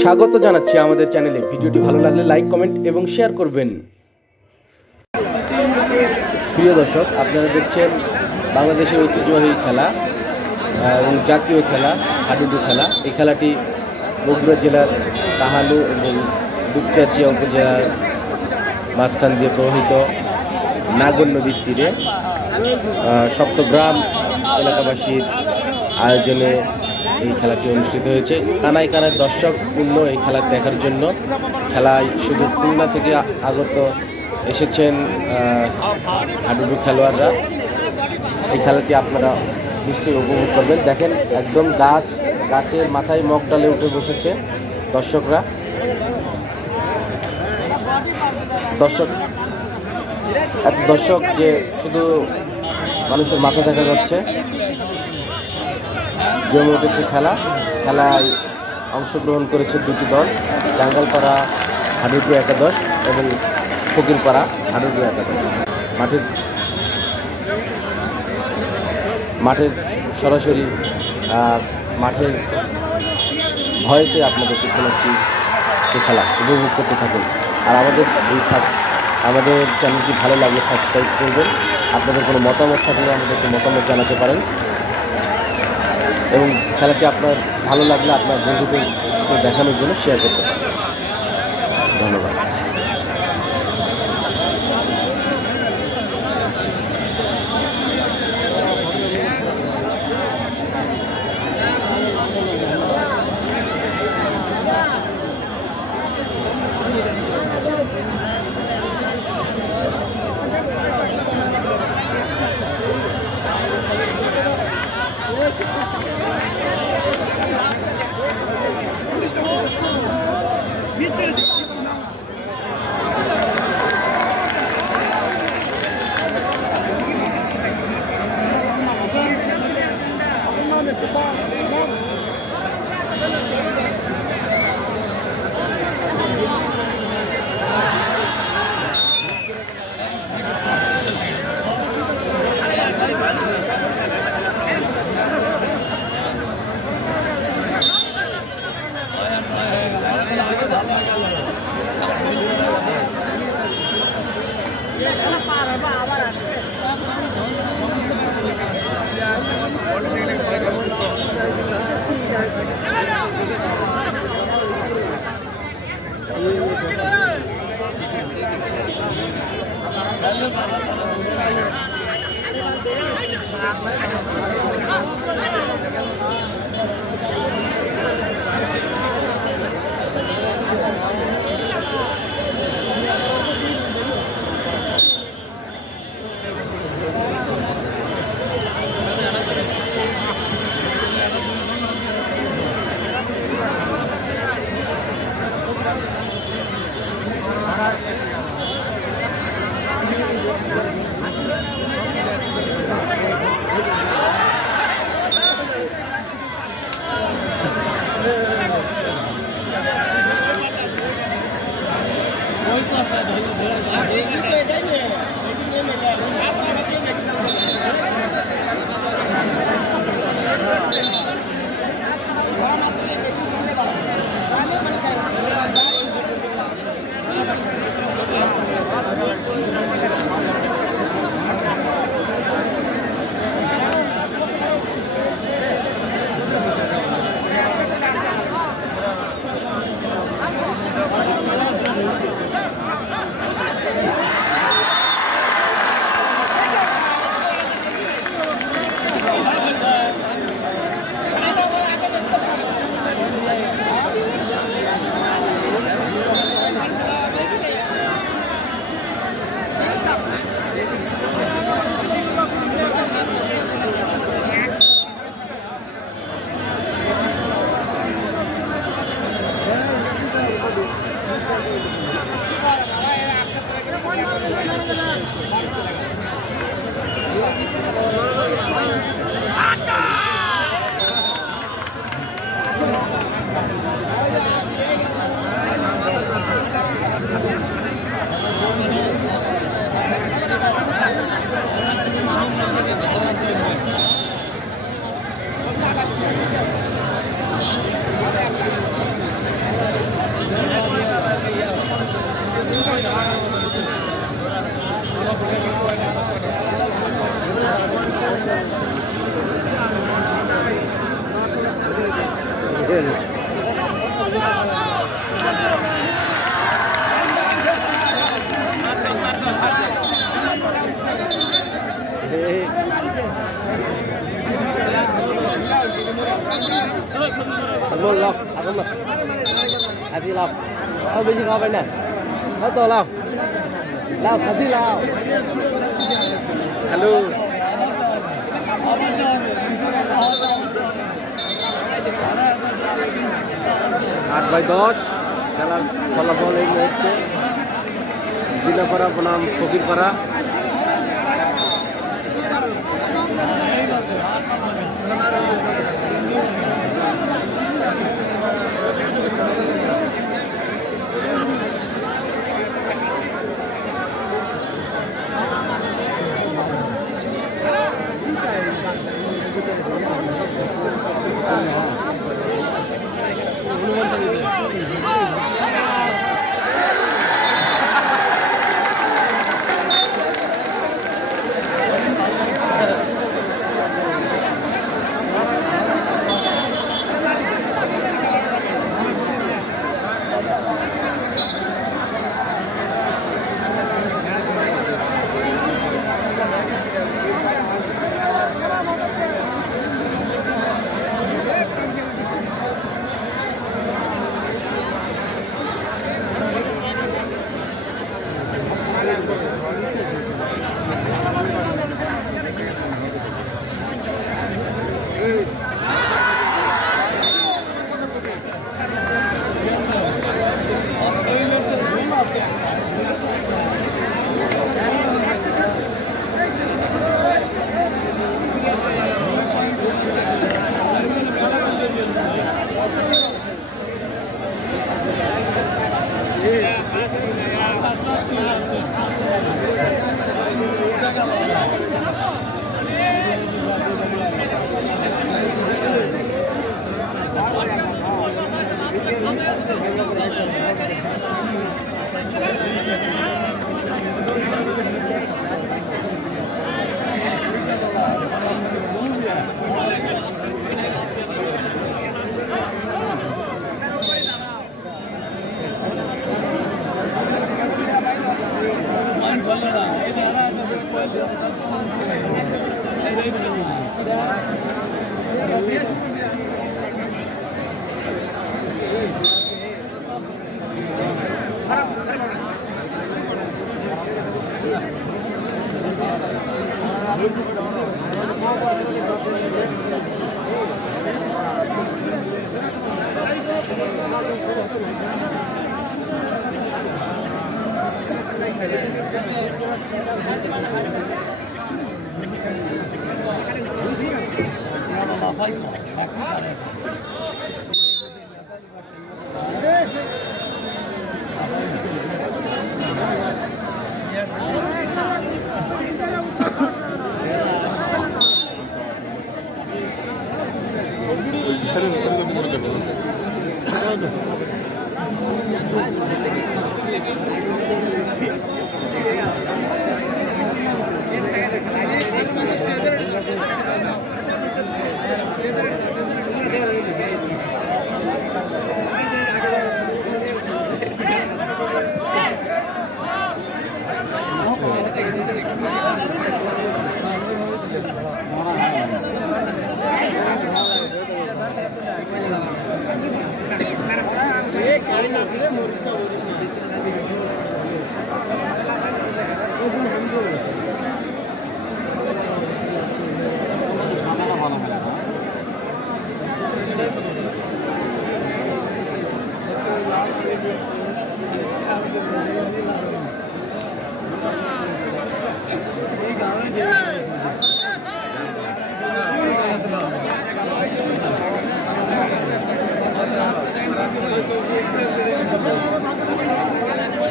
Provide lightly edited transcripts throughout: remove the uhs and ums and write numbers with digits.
স্বাগত জানাচ্ছি আমাদের চ্যানেলে। ভিডিওটি ভালো লাগলে লাইক, কমেন্ট এবং শেয়ার করবেন। প্রিয় দর্শক, আপনারা দেখছেন বাংলাদেশের ঐতিহ্যবাহী খেলা এবং জাতীয় খেলা হাডুডু খেলা। এই খেলাটি বগুড়া জেলার কাহালু এবং দুপচাচিয়া উপজেলার মাঝখান দিয়ে প্রবাহিত নাগর নদীর তীরে সপ্তগ্রাম এলাকাবাসীর আয়োজনে এই খেলাটি অনুষ্ঠিত হয়েছে। কানায় কানায় দর্শক পূর্ণ এই খেলা দেখার জন্য। খেলায় শুধু খুলনা থেকে আগত এসেছেন হাডুডু খেলোয়াড়রা। এই খেলাটি আপনারা নিশ্চয়ই উপভোগ করবেন। দেখেন, একদম গাছের মাথায় মগ ডালে উঠে বসেছে দর্শকরা। এত দর্শক যে শুধু মানুষের মাথা দেখা যাচ্ছে। জমে উঠেছে খেলায় অংশগ্রহণ করেছে দুটি দল, জাঙ্গালপাড়া হাডুডু একাদশ এবং ফকিরপাড়া হাডুডু একাদশ। মাঠের সরাসরি মাঠের ভয়েসে আপনাদেরকে শোনাচ্ছি সে খেলা। উপভোগ করতে থাকুন। আর আমাদের চ্যানেলটি ভালো লাগলে সাবস্ক্রাইব করবেন। আপনাদের কোনো মতামত থাকলে আমাদেরকে মতামত জানাতে পারেন এবং খেলাটি আপনার ভালো লাগলে আপনার বন্ধুদেরকে দেখানোর জন্য শেয়ার করতে পারেন। ধন্যবাদ। খাসি লাভ বেশি খাবে না তো লাভ লাভ খাসি লাভ হ্যালো 8/10 খেলার ফলাফল এই মুহূর্তে জিলাপাড়া বনাম ফকিরপাড়া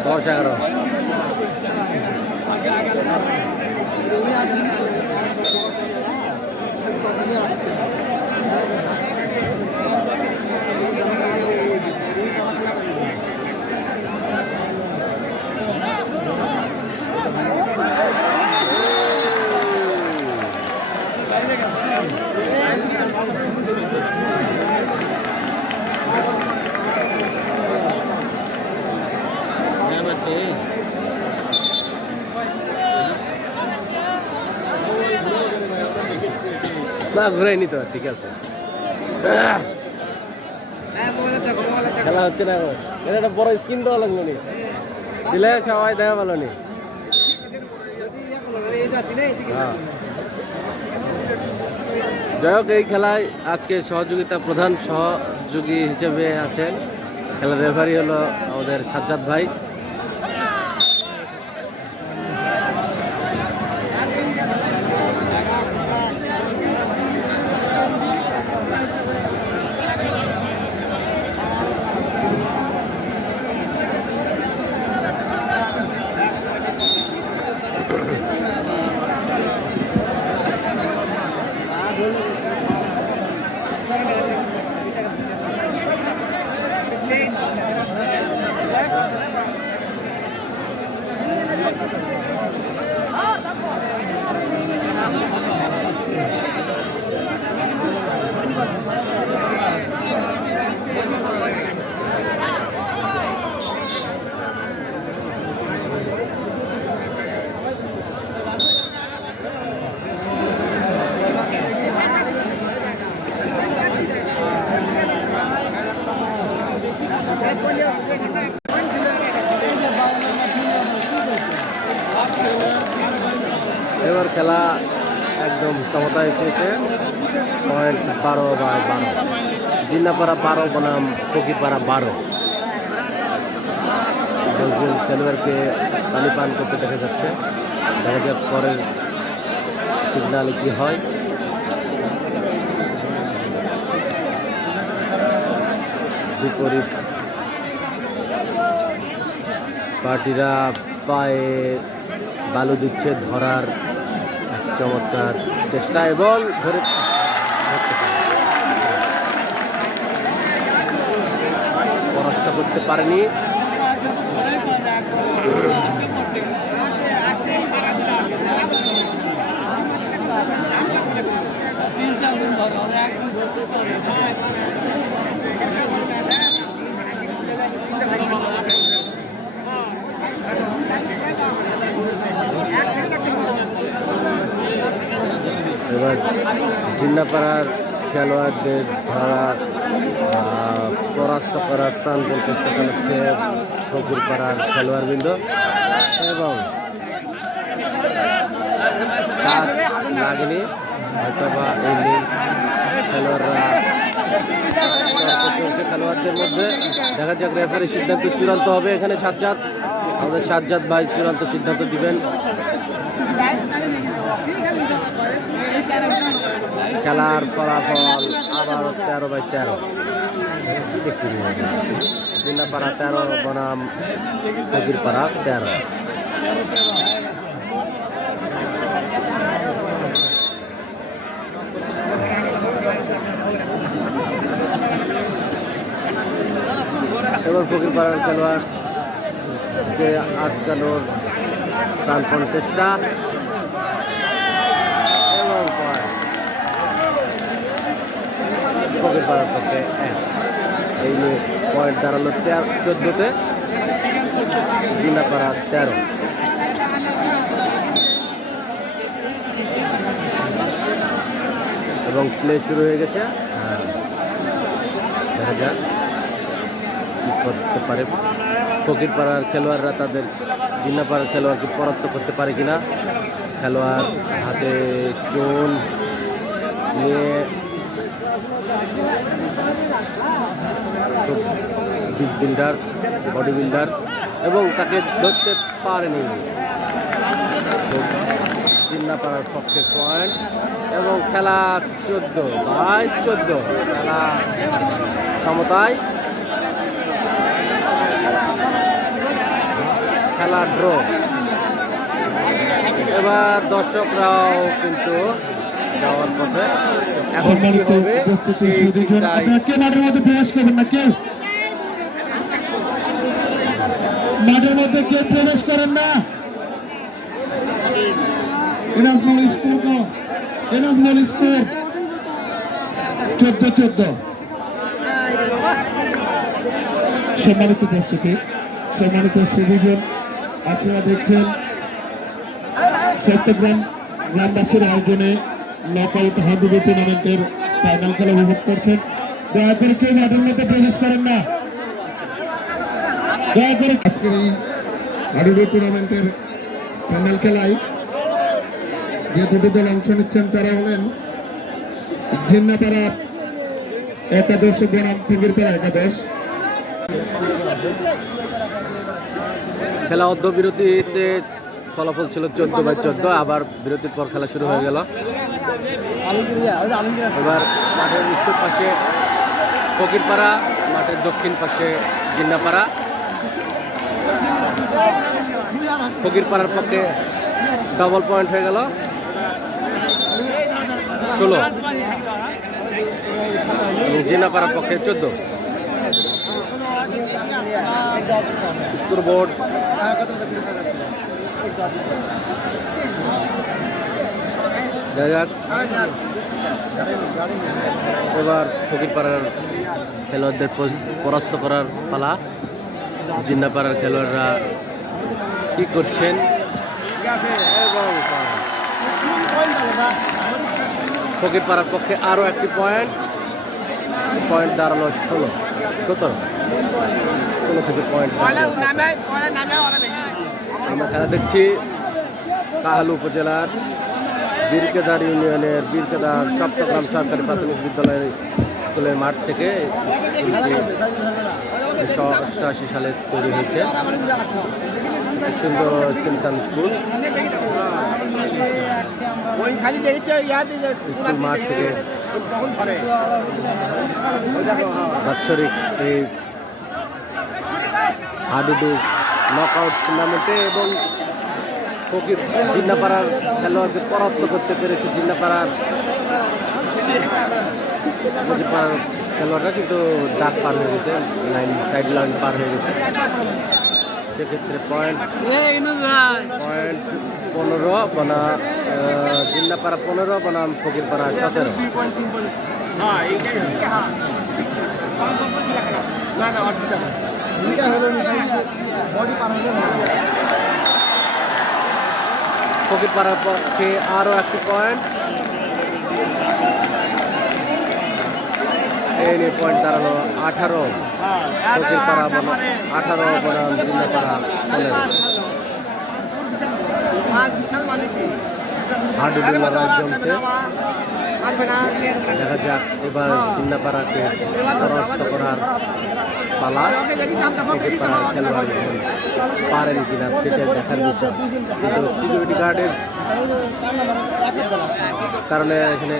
দশ এগারো না ঘুরাই নিতে হবে, ঠিক আছে। খেলা হচ্ছে না এখন, এটা একটা বড় স্ক্রিন দেওয়া লাগলো নি, দিলে সবাই দেখা ভালো নি। যাই হোক, এই খেলায় আজকে প্রধান সহযোগী হিসেবে আছেন খেলার রেফারি হলো আমাদের সাজ্জাদ ভাই। এবার খেলা একদম সমতায় এসেছে। পয়েন্ট 12/12, জিন্নাপাড়া 12 বনাম ফকিরপাড়া 12। দুজন খেলোয়াড়কে পানি পান করতে দেখা যাচ্ছে। দেখা যাক পরের সিগনালে কি হয়। বিপরীত পার্টিরা পায়ে বালু দিচ্ছে, ধরার চমৎকার চেষ্টা এবং ধরে পরাস্ত করতে পারেনি। এবার জিন্নাপাড়ার খেলোয়াড়দের ধরার পরাস্ত করার প্রাণপণ চেষ্টা চালাচ্ছে ফকিরপাড়ার খেলোয়াড়বৃন্দ এবং কাজ লাগেনি, হয়তো বা এই খেলোয়াড়রা চলছে খেলোয়াড়দের মধ্যে। দেখা যাক রেফারির সিদ্ধান্ত চূড়ান্ত হবে। এখানে আমাদের সাজ্জাদ ভাই চূড়ান্ত সিদ্ধান্ত দিবেন। খেলার ফলাফল আবার 13/13, জিন্নাপাড়া 13 বনাম ফকিরপাড়া 13। এবার ফকিরপাড়ার খেলোয়াড়কে আটকানোর প্রাণপণ চেষ্টা এবং ফকিরপাড়ার পক্ষে এই নিয়ে পয়েন্ট দাঁড়ালো 14-তে, জিন্নাপাড়া 13। এবং প্লে শুরু হয়ে গেছে। দেখা যাক কি করতে পারে ফকিরপাড়ার খেলোয়াড়রা, তাদের জিন্নাপাড়ার খেলোয়াড়কে পরাস্ত করতে পারে কিনা। খেলোয়াড় হাতে চুন নিয়ে বিগ বিল্ডার, বডি বিল্ডার, এবং তাকে ধরতে পারেনি। জিন্নাপাড়ার পক্ষে পয়েন্ট এবং খেলা 14/14, খেলা সমতায়, খেলা ড্র। এবার দর্শকরাও কিন্তু যাওয়ার পথে। এখন কি হবে সেই চিন্তায় মাঠের মধ্যে প্রবেশ করবেন না, কেউ মাঠের মধ্যে কেউ প্রবেশ করেন না। এনাজমল স্কোর 14-14। সম্মানিত প্রস্তুতি, সম্মানিত শ্রীবিজন, আপনারা দেখছেন চট্টগ্রাম গ্রামবাসীর আয়োজনে নকআউট হাডুডু টুর্নামেন্টের ফাইনাল খেলা উপভোগ করছেন। দয়া করে কেউ মাঠের মধ্যে প্রবেশ করেন না, দয়া করে। আজকের এই হাডুডু টুর্নামেন্টের ফাইনাল খেলায় যে দুটি দল অংশ নিচ্ছেন তারা হলেন জিন্নাপাড়া একাদশ বনাম ফকিরপাড়া একাদশ। খেলা অর্ধ বিরতিতে ফলাফল ছিল 14-14। আবার বিরতির পর খেলা শুরু হয়ে গেল। এবার মাঠের উত্তর পাশে ফকিরপাড়া, মাঠের দক্ষিণ পাশে জিন্নাপাড়া। ফকিরপাড়ার পক্ষে ডাবল পয়েন্ট হয়ে গেল 16 এবং জিন্নাপাড়ার পক্ষে 14। স্কোর বোর্ড এবার ফকিরপাড়ার খেলোয়াড়দের পরাস্ত করার পালা। জিন্নাপাড়ার খেলোয়াড়রা কি করছেন এবং ফকিরপাড়ার পক্ষে আরও একটি পয়েন্ট দাঁড়ালো 17 থেকে পয়েন্ট। আমরা খেলা দেখছি কাহালু উপজেলার বীরকেদার ইউনিয়নের বীরকেদার সপ্তগ্রাম সরকারি প্রাথমিক বিদ্যালয় স্কুলের মাঠ থেকে। 1988 সালে তৈরি হয়েছে সুন্দর চিনসান স্কুল। স্কুল মাঠ থেকে বাৎসরিক এই হাডুডু নকআউট টুর্নামেন্টে এবং জিন্নাপাড়ার খেলোয়াড়কে পরাস্ত করতে পেরেছে জিন্নাপাড়ার খেলোয়াড়রা, কিন্তু ডাক পার হয়ে গেছে, সাইড লাইন পার হয়ে গেছে। সেক্ষেত্রে পয়েন্ট 15 বনাম জিন্নাপাড়া 15 বনাম ফকিরপাড়া 17। ফকিরপাড়ার পক্ষে আরও একটি পয়েন্ট। এই নিয়ে পয়েন্ট দাঁড়ালো 18। ফকিরপাড়া 18 বনাম জিন্নাপাড়া 15। হাডুডু লড়াই জমছে। দেখা যাক এবার জিন্নাপাড়াকে পরাস্ত করার পালা। ফকিরপাড়ার খেলোয়াড় পারেন কিনা সেটা দেখার বিষয়, কিন্তু সিকিউরিটি গার্ডের কারণে এখানে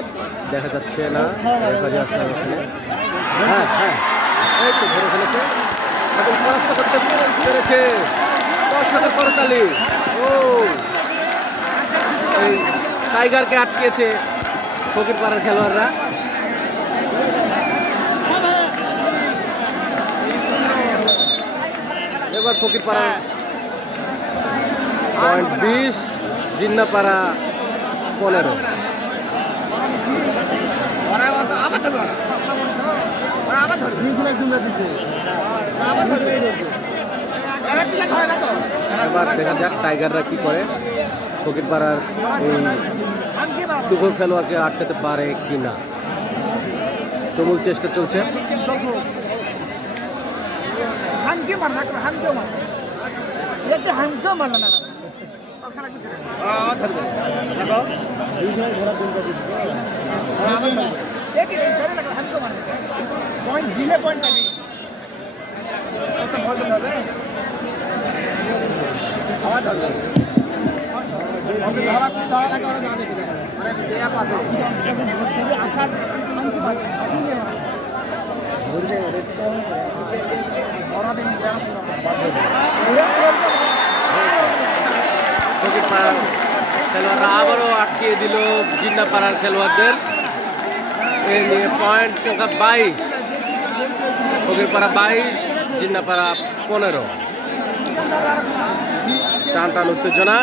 দেখা যাচ্ছে না। রেফারি আছে এখানে। হ্যাঁ এই তো ধরে ফেলেছে এবং পরাস্ত করতে পেরেছে দর্শকের করতালি। ও এই টাইগারকে আটকেছে ফকিরপাড়ার খেলোয়াড়রা। এবার ফকিরপাড়া পয়েন্ট 20, জিন্নাপাড়া 15। এবার দেখা যাক টাইগাররা কি করে, ফকিরপাড়ার এই তুখোর খেলোয়াড়কে আটকাতে পারে কি না। তুমুল চেষ্টা চলছে। খেলোয়াড়রা আবারও আটকিয়ে দিল জিন্নাপাড়ার খেলোয়াড়দের। এই নিয়ে পয়েন্ট সংখ্যা 22। ফকিরপাড়া 22, জিন্নাপাড়া 15। টান টান উত্তেজনা।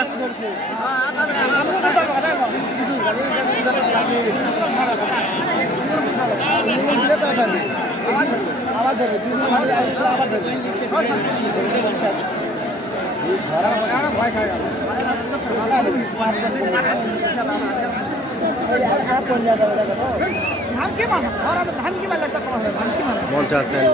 মঞ্চে আছেন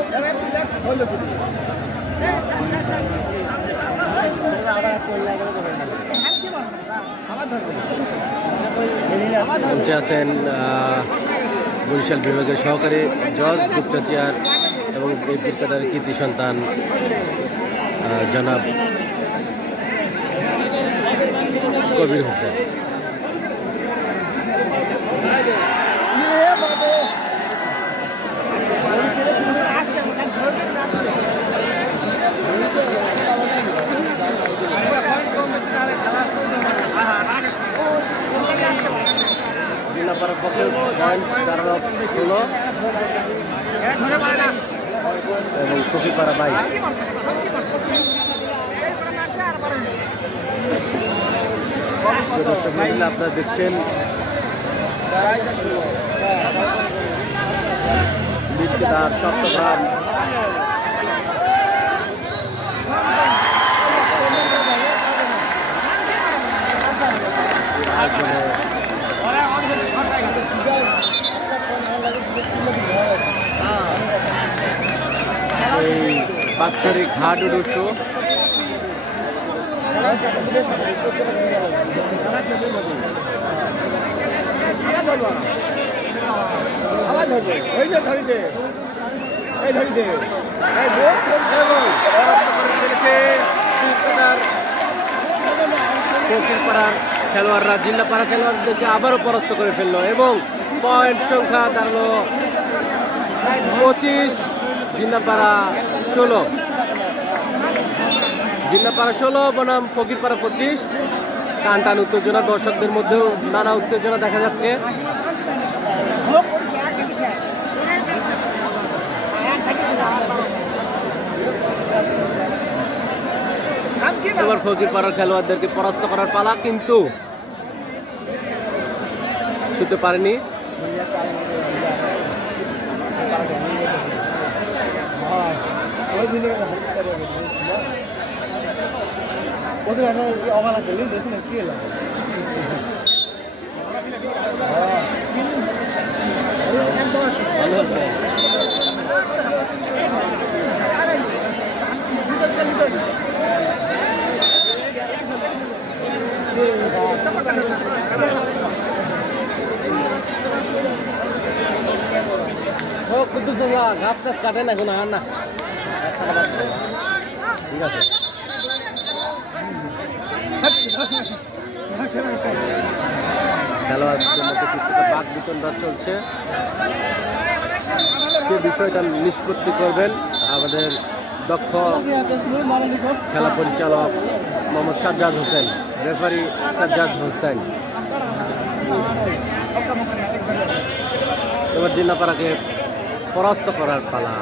মঞ্চে আছেন বরিশাল বিভাগের সহকারী জজ গুপ্তচিয়ার এবং এই বীরকাদার কীর্তি সন্তান জনাব কবির হোসেন। জিল্লাপাড়ার পক্ষে পয়েন্ট দাঁড়ানো 16 এবং ফকিরপাড়া 22। দর্শক মহিলা আপনারা দেখছেন বীরকেদার চট্টগ্রাম এই বাৎসরিক হাট উৎসব ফকিরপাড়ার খেলোয়াড়রা জিল্লাপাড়া খেলোয়াড়দেরকে আবারও পরাস্ত করে ফেললো এবং পয়েন্ট সংখ্যা দাঁড়ালো 25, জিল্লাপাড়া 16। জিল্লাপাড়া 16 বনাম ফকিরপাড়া 25। টান টান উত্তেজনা, দর্শকদের মধ্যেও নানা উত্তেজনা দেখা যাচ্ছে। এবার ফকিরপাড়ার খেলোয়াড়দেরকে পরাস্ত করার পালা, কিন্তু ছুটতে পারেনি। কুদ্দুস গাছ টাছ কাটে না এখন আর না, ঠিক আছে। খেলোয়াড়দের মধ্যে কিছুটা বাক বিতণ্ডা চলছে, সে বিষয়টা নিষ্পত্তি করবেন আমাদের দক্ষ খেলা পরিচালক মোহাম্মদ সাজ্জাদ হোসেন, রেফারি সাজ্জাদ হোসেন। এবার জিল্লাপাড়াকে পরাস্ত করার পালা,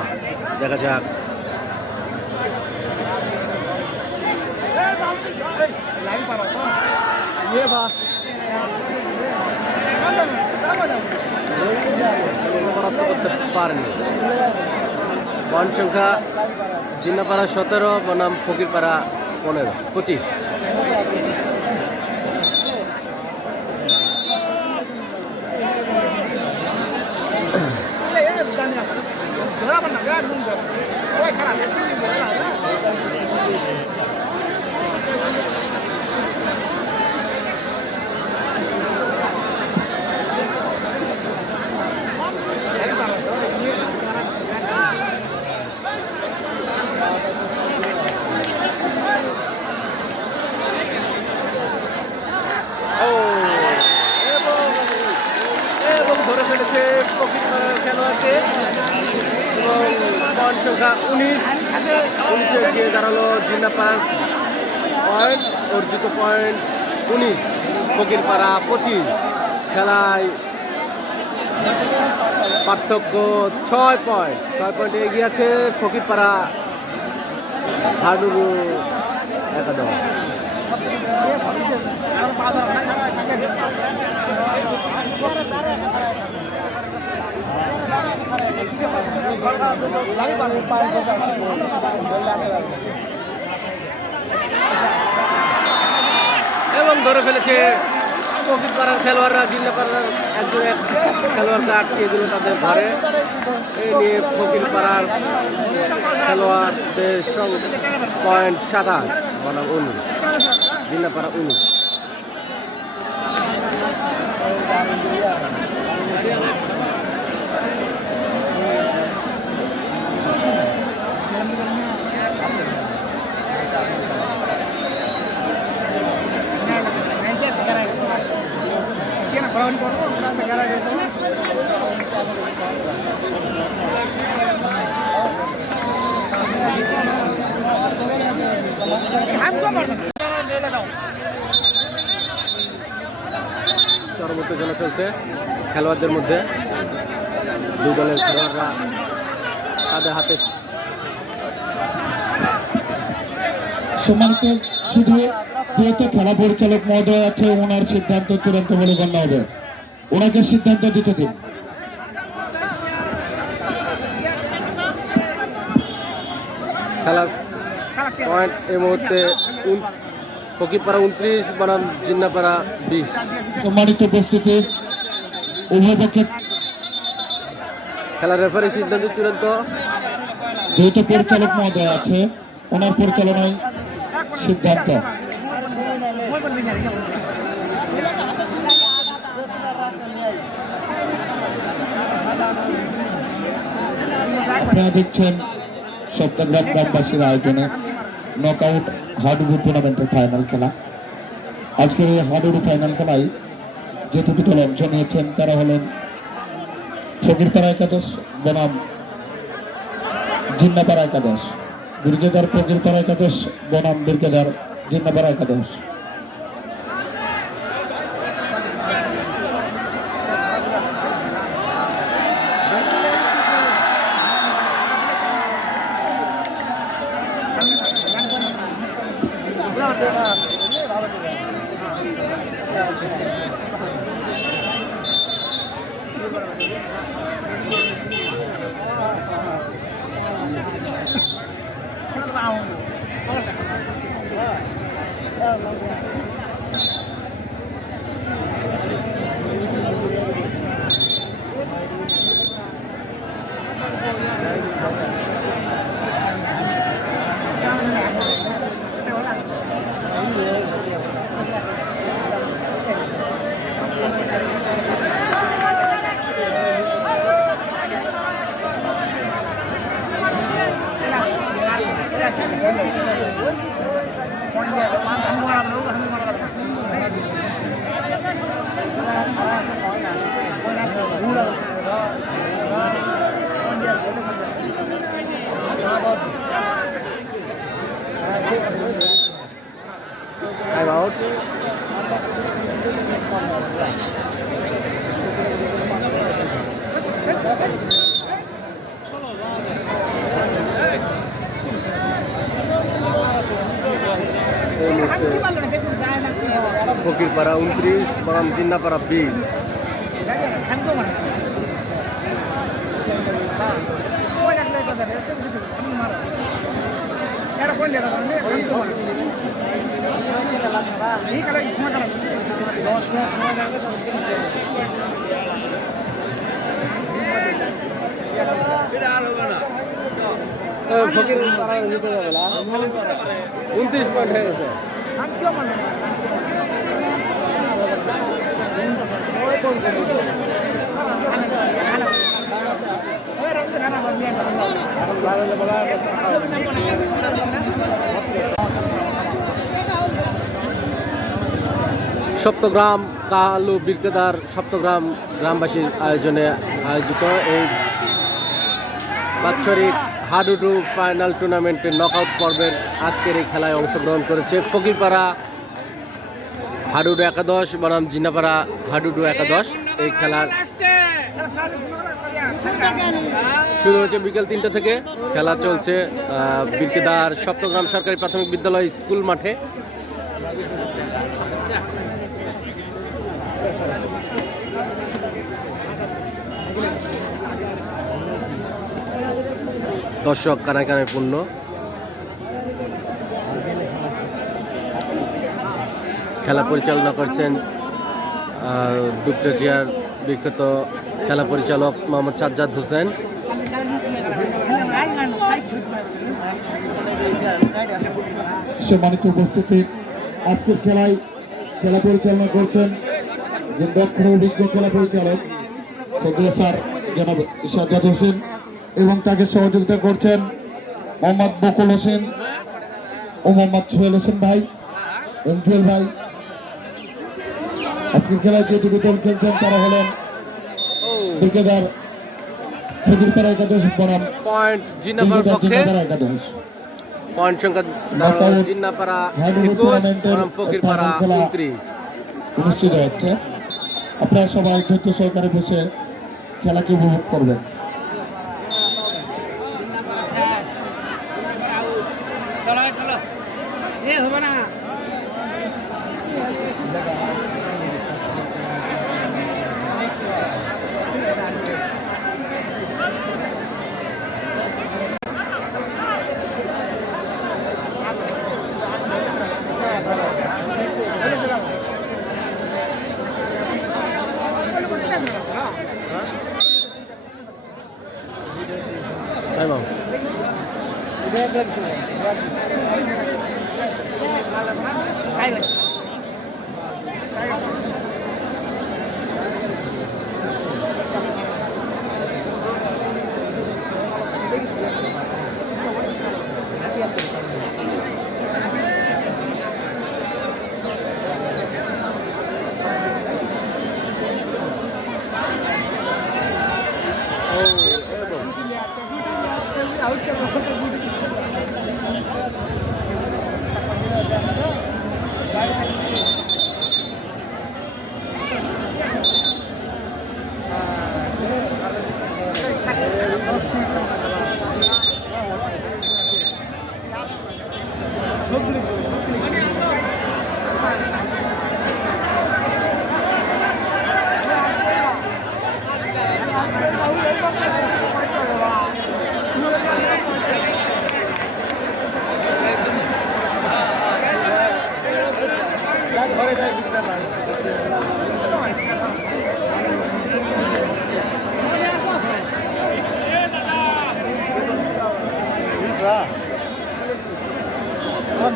দেখা যাক। পরাস্ত করতে পারেনি। পয়েন্ট সংখ্যা জিল্লাপাড়া 17 বনাম ফকিরপাড়া 25। এবং ধরে ফেলেছে ফকিরপাড়ার খেলোয়াড়কে এবং পয়েন্ট সংখ্যা 19 গিয়ে দাঁড়ালো জিল্লাপাড়ার পয়েন্ট, অর্জিত পয়েন্ট 19, ফকিরপাড়া 25। খেলায় পার্থক্য 6 পয়েন্ট এগিয়ে আছে ফকিরপাড়া হাডুরু একাদশ। এবং ধরে ফেলেছে ফকিরপাড়ার খেলোয়াড়রা জিল্লাপাড়ার একজন এক খেলোয়াড়কে আটকিয়ে দিল তাদের ঘরে। এই নিয়ে ফকিরপাড়ার খেলোয়াড়দের পয়েন্ট 27 বনাম 19, জিল্লাপাড়া 19। চরম উত্তেজনা চলছে খেলোয়াড়দের মধ্যে। দুই দলের খেলোয়াড়রা তাদের হাতে সম্মানিত, শুধু যেহেতু খেলা পরিচালক মহোদয় আছে, ওনার সিদ্ধান্ত চূড়ান্ত বলে গণ্য হবে, ওনাকে সিদ্ধান্ত দিতে দিন। খেলার পয়েন্ট এই মুহূর্তে ফকিরপাড়া 29 বনাম জিন্নাপাড়া 20। সম্মানিত উপস্থিতি, উভয় পক্ষে খেলার রেফারি সিদ্ধান্ত চূড়ান্ত। যেহেতু পরিচালক মহোদয় আছে, ওনার পরিচালনায় সিদ্ধান্ত। আপনারা দেখছেন সপ্তগ্রাম গ্রামবাসীর আয়োজনে নকআউট হাডুডু টুর্নামেন্টের ফাইনাল খেলা। আজকের এই হাডুডু ফাইনাল খেলায় যে দুটি দল অংশ নিয়েছেন তারা হলেন ফকিরপাড়া একাদশ বনাম জিন্নাপাড়া একাদশ, বীরকেদার ফকিরপাড়া একাদশ বনাম বীরকেদার জিন্নাপাড়া একাদশ। Time out. ফকিরপাড়া 29 বনাম জিন্নাপাড়া 20। ফকিরপাড়া জিতে যাবে না, 29 পয়েন্ট হয়ে গেছে। সপ্তগ্রাম কালু বীরকেদার সপ্তগ্রাম গ্রামবাসীর আয়োজনে আয়োজিত এই বাৎসরিক হাডুডু ফাইনাল টুর্নামেন্টের নকআউট পর্বের আজকের এই খেলায় অংশগ্রহণ করেছে ফকিরপাড়া হাডুডু একাদশ বনাম জিন্নাপাড়া হাডুডু একাদশ। এই খেলার শুরু হয়েছে বিকেল 3টা থেকে। খেলা চলছে বীরকেদার সপ্তগ্রাম সরকারি প্রাথমিক বিদ্যালয় স্কুল মাঠে। দর্শক কানায় কানায় পূর্ণ। খেলা পরিচালনা করছেন দুপচাচিয়ার বিখ্যাত খেলা পরিচালক মোহাম্মদ সাজ্জাদ হোসেন। সম্মানিত উপস্থিতি, আজকের খেলায় খেলা পরিচালনা করছেন যে দক্ষ অভিজ্ঞ খেলা পরিচালক সদস্য স্যার জনাব সাজ্জাদ হোসেন এবং তাকে সহযোগিতা করছেন মোহাম্মদ বকুল হোসেন ও মোহাম্মদ সোহেল হোসেন ভাই এবং জুয়েল ভাই। আজকের খেলায় যে দুটি দল খেলছেন তারা হলেন ঠিকাদার ফকিরপাড়া একাদশ বনাম পয়েন্ট জিন্নাপাড়ার পক্ষে, জিন্নাপাড়া একাদশ। পয়েন্ট সংখ্যা জিন্নাপাড়া 21 বনাম ফকিরপাড়া 29 অনুষ্ঠিত হচ্ছে। আপনারা সবাই ধৈর্য সহকারে বসে খেলাকে উপভোগ করবেন। তাই বাবু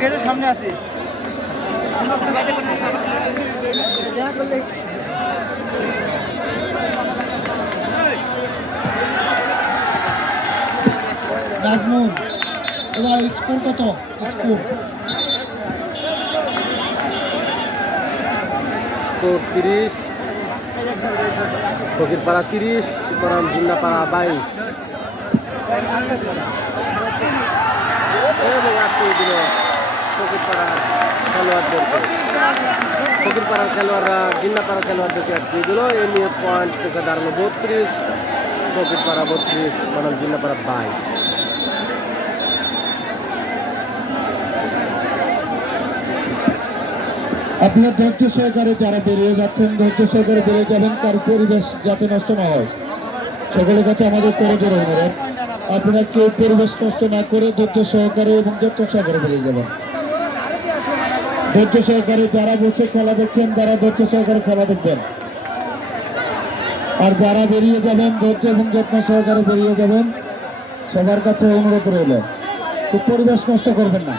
গেটের সামনে আছি। নাজমুল, এবার স্কোর কত? স্কোর 30, ফকিরপাড়া 30 বনাম জিন্নাপাড়া 22। এবং আটকে দিল ফকিরপাড়ার খেলোয়াড়দেরকে। ফকিরপাড়ার খেলোয়াড়রা জিন্নাপাড়া খেলোয়াড়দেরকে আটকে দিল। এ নিয়ে পয়েন্ট সংখ্যা দাঁড়ালো 32, ফকিরপাড়া 32 বনাম জিন্নাপাড়া 22। আপনার ধৈর্য সহকারে যারা বেরিয়ে যাচ্ছেন ধৈর্য সহকারে বেরিয়ে যাবেন, কার পরিবেশ যাতে নষ্ট না হয় সকলের কাছে আমাদের করে জোর অনুরোধ। আপনারা কেউ পরিবেশ নষ্ট না করে ধৈর্য সহকারে এবং যত্ন সহকারে বেরিয়ে যাবেন। ধৈর্য সহকারে যারা বসে খেলা দেখছেন তারা ধৈর্য সহকারে খেলা দেখবেন, আর যারা বেরিয়ে যাবেন ধৈর্য এবং যত্ন সহকারে বেরিয়ে যাবেন। সবার কাছে অনুরোধ রইল, খুব পরিবেশ নষ্ট করবেন না।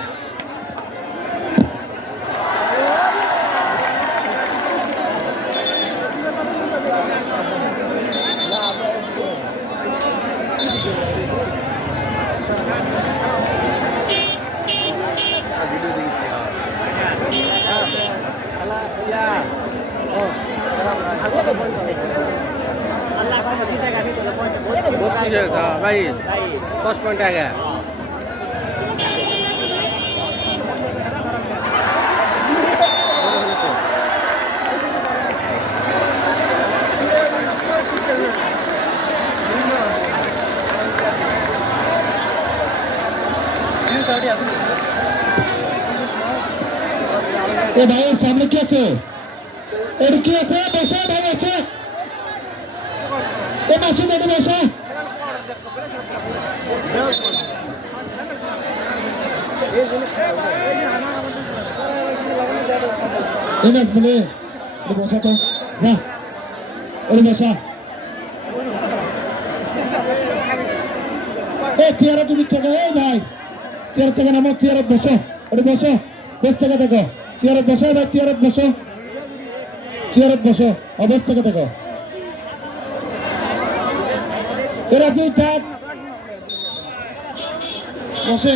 ভাই 10 পয়েন্ট আগে এ ভাইয়ের সামনে কি আছে? এর কি আছে? বসে ভাই আছে, এ মাসি মেরে বসে। বসে তো না ওরে বসা চেয়ারে তুমি চলে ভাই চেয়ার থেকে নামো চেয়ারে বসো ওরে বসো বস থেকে দেখো চেয়ারে বসো ভাই চেয়ারে বসো অবস্থা থেকে দেখো এরা যে থাক বসে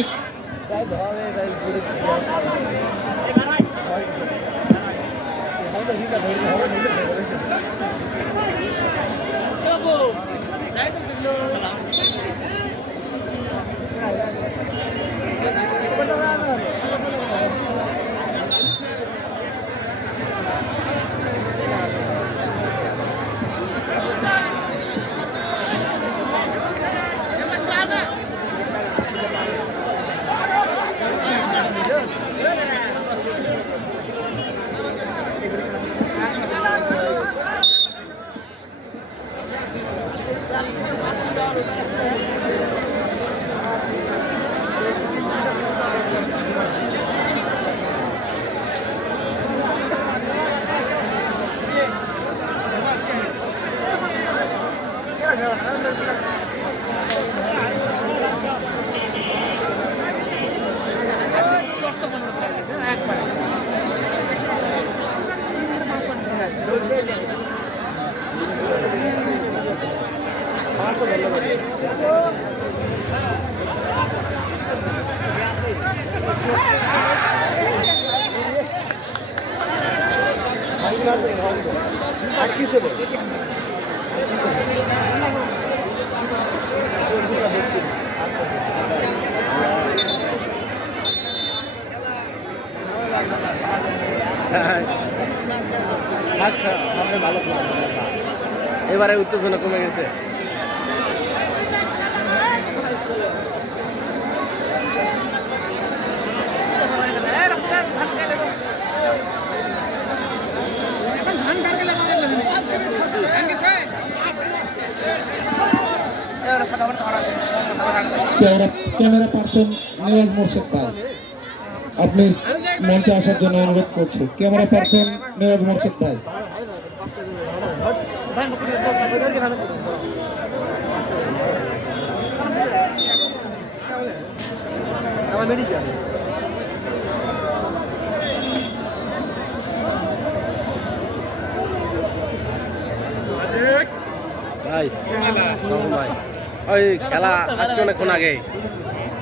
ভালো এবারে উত্তেজনা কমে গেছে ক্যামেরা পার্সন নেওয়াজ মোর্শেদ ভাই আপনি মঞ্চে আসার জন্য অনুরোধ করছি ক্যামেরা পার্সন নেওয়াজ মোর্শেদ ভাই ভাই ভাই ওই খেলা আসছে অনেকক্ষণ আগে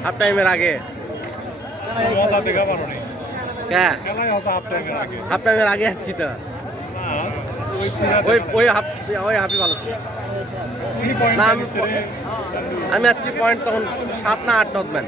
হাফ টাইমের আগে হাফ টাইমের আগে আসছি তো ওই হাফই ভালো ছিল না আমি আসছি পয়েন্ট তখন 7 না 8 নটম্যান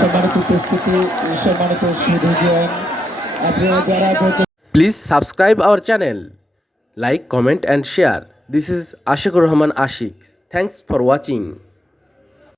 সম্মানিত উপস্থিতি সম্মানিত সুধীজন আপনারা যারা Please subscribe our channel, like, comment and share. This is Ashikur Rahman Ashik. Thanks for watching.